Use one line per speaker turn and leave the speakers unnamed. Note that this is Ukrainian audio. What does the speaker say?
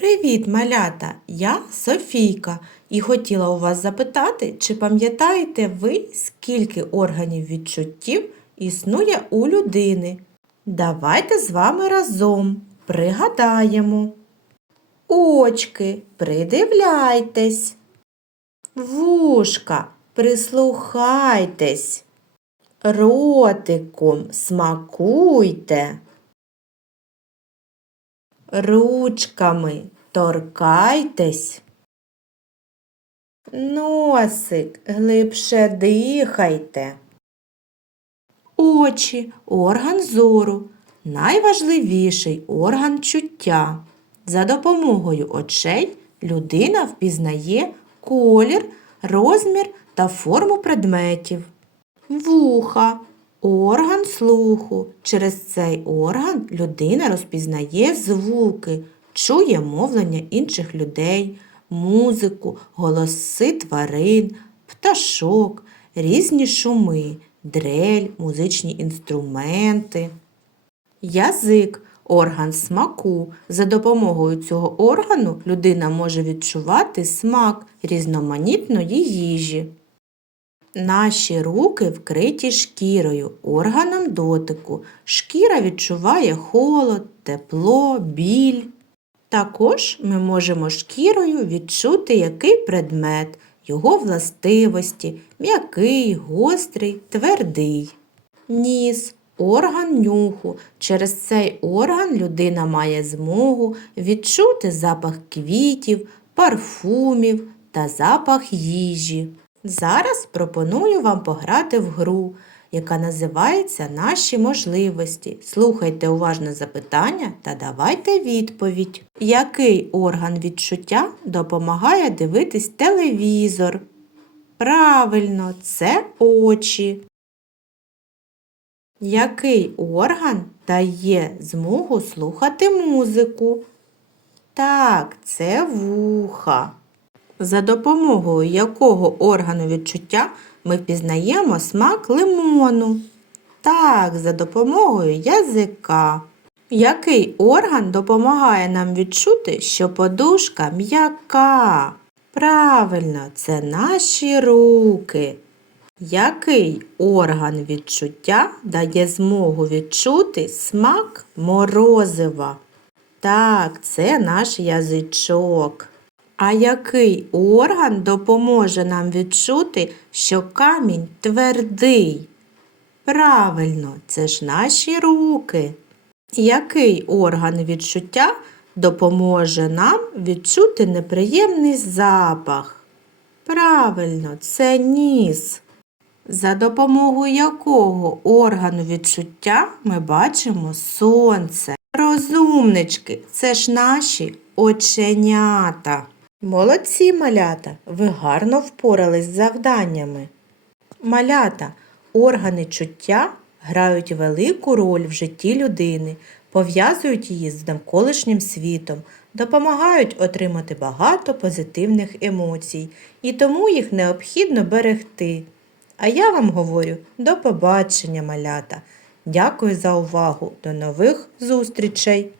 Привіт, малята! Я Софійка і хотіла у вас запитати, чи пам'ятаєте ви, скільки органів відчуттів існує у людини? Давайте з вами разом пригадаємо. Очки, придивляйтесь. Вушка, прислухайтесь. Ротиком смакуйте. Ручками торкайтесь. Носик глибше дихайте. Очі орган зору. Найважливіший орган чуття. За допомогою очей людина впізнає колір, розмір та форму предметів. Вуха орган слуху. Через цей орган людина розпізнає звуки, чує мовлення інших людей, музику, голоси тварин, пташок, різні шуми, дрель, музичні інструменти. Язик орган смаку. За допомогою цього органу людина може відчувати смак різноманітної їжі. Наші руки вкриті шкірою, органом дотику. Шкіра відчуває холод, тепло, біль. Також ми можемо шкірою відчути який предмет, його властивості, м'який, гострий, твердий. Ніс орган нюху. Через цей орган людина має змогу відчути запах квітів, парфумів та запах їжі. Зараз пропоную вам пограти в гру, яка називається Наші можливості. Слухайте уважно запитання та давайте відповідь. Який орган відчуття допомагає дивитись телевізор? Правильно, це очі. Який орган дає змогу слухати музику? Так, це вуха. За допомогою якого органу відчуття ми впізнаємо смак лимону? Так, за допомогою язика. Який орган допомагає нам відчути, що подушка м'яка? Правильно, це наші руки. Який орган відчуття дає змогу відчути смак морозива? Так, це наш язичок. А який орган допоможе нам відчути, що камінь твердий? Правильно, це ж наші руки. Який орган відчуття допоможе нам відчути неприємний запах? Правильно, це ніс. За допомогою якого органу відчуття ми бачимо сонце? Розумнички, це ж наші оченята. Молодці малята, ви гарно впорались з завданнями. Малята, органи чуття грають велику роль в житті людини, пов'язують її з навколишнім світом, допомагають отримати багато позитивних емоцій, і тому їх необхідно берегти. А я вам говорю до побачення, малята. Дякую за увагу. До нових зустрічей!